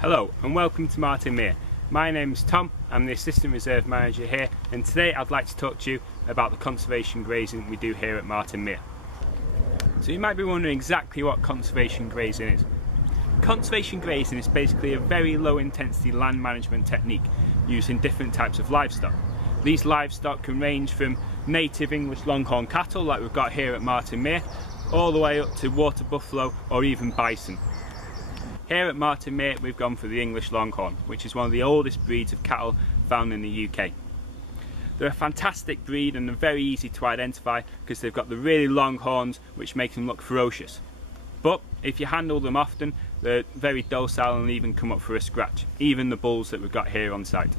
Hello and welcome to Martin Mere. My name is Tom, I'm the Assistant Reserve Manager here, and today I'd like to talk to you about the conservation grazing we do here at Martin Mere. So you might be wondering exactly what conservation grazing is. Conservation grazing is basically a very low intensity land management technique using different types of livestock. These livestock can range from native English Longhorn cattle like we've got here at Martin Mere, all the way up to water buffalo or even bison. Here at Martin Mere we've gone for the English Longhorn, which is one of the oldest breeds of cattle found in the UK. They're a fantastic breed and they're very easy to identify because they've got the really long horns which make them look ferocious. But if you handle them often, they're very docile and even come up for a scratch, even the bulls that we've got here on site.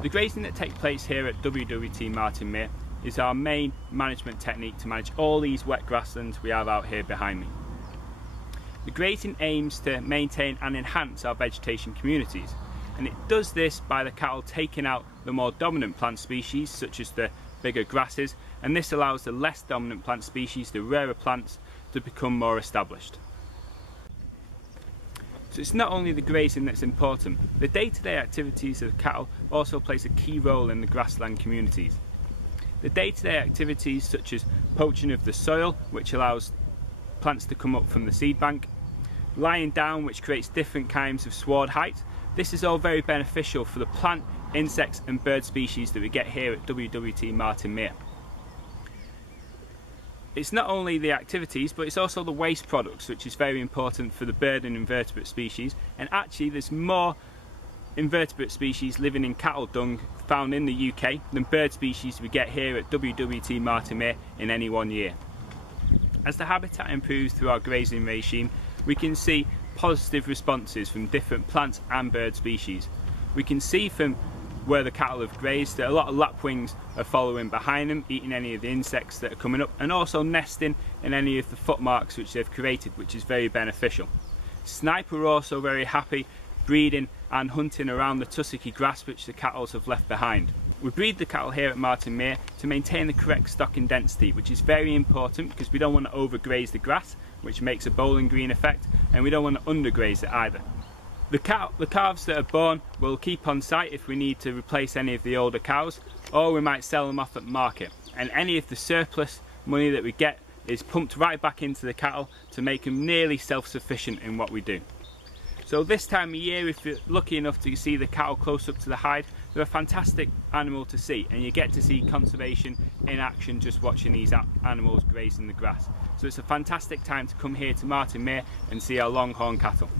The grazing that takes place here at WWT Martin Mere is our main management technique to manage all these wet grasslands we have out here behind me. The grazing aims to maintain and enhance our vegetation communities, and it does this by the cattle taking out the more dominant plant species such as the bigger grasses, and this allows the less dominant plant species, the rarer plants, to become more established. So it's not only the grazing that's important, the day-to-day activities of cattle also plays a key role in the grassland communities. The day-to-day activities such as poaching of the soil, which allows plants to come up from the seed bank, lying down, which creates different kinds of sward height. This is all very beneficial for the plant, insects and bird species that we get here at WWT Martin Mere. It's not only the activities, but it's also the waste products, which is very important for the bird and invertebrate species, and actually there's more invertebrate species living in cattle dung found in the UK than bird species we get here at WWT Martin Mere in any one year. As the habitat improves through our grazing regime, we can see positive responses from different plant and bird species. We can see from where the cattle have grazed that a lot of lapwings are following behind them, eating any of the insects that are coming up, and also nesting in any of the footmarks which they've created, which is very beneficial. Snipe are also very happy breeding and hunting around the tussocky grass which the cattle have left behind. We breed the cattle here at Martin Mere to maintain the correct stocking density, which is very important because we don't want to overgraze the grass, which makes a bowling green effect, and we don't want to undergraze it either. The calves that are born will keep on site if we need to replace any of the older cows, or we might sell them off at market, and any of the surplus money that we get is pumped right back into the cattle to make them nearly self-sufficient in what we do. So this time of year, if you're lucky enough to see the cattle close up to the hide, they're a fantastic animal to see, and you get to see conservation in action just watching these animals grazing the grass. So it's a fantastic time to come here to Martin Mere and see our Longhorn cattle.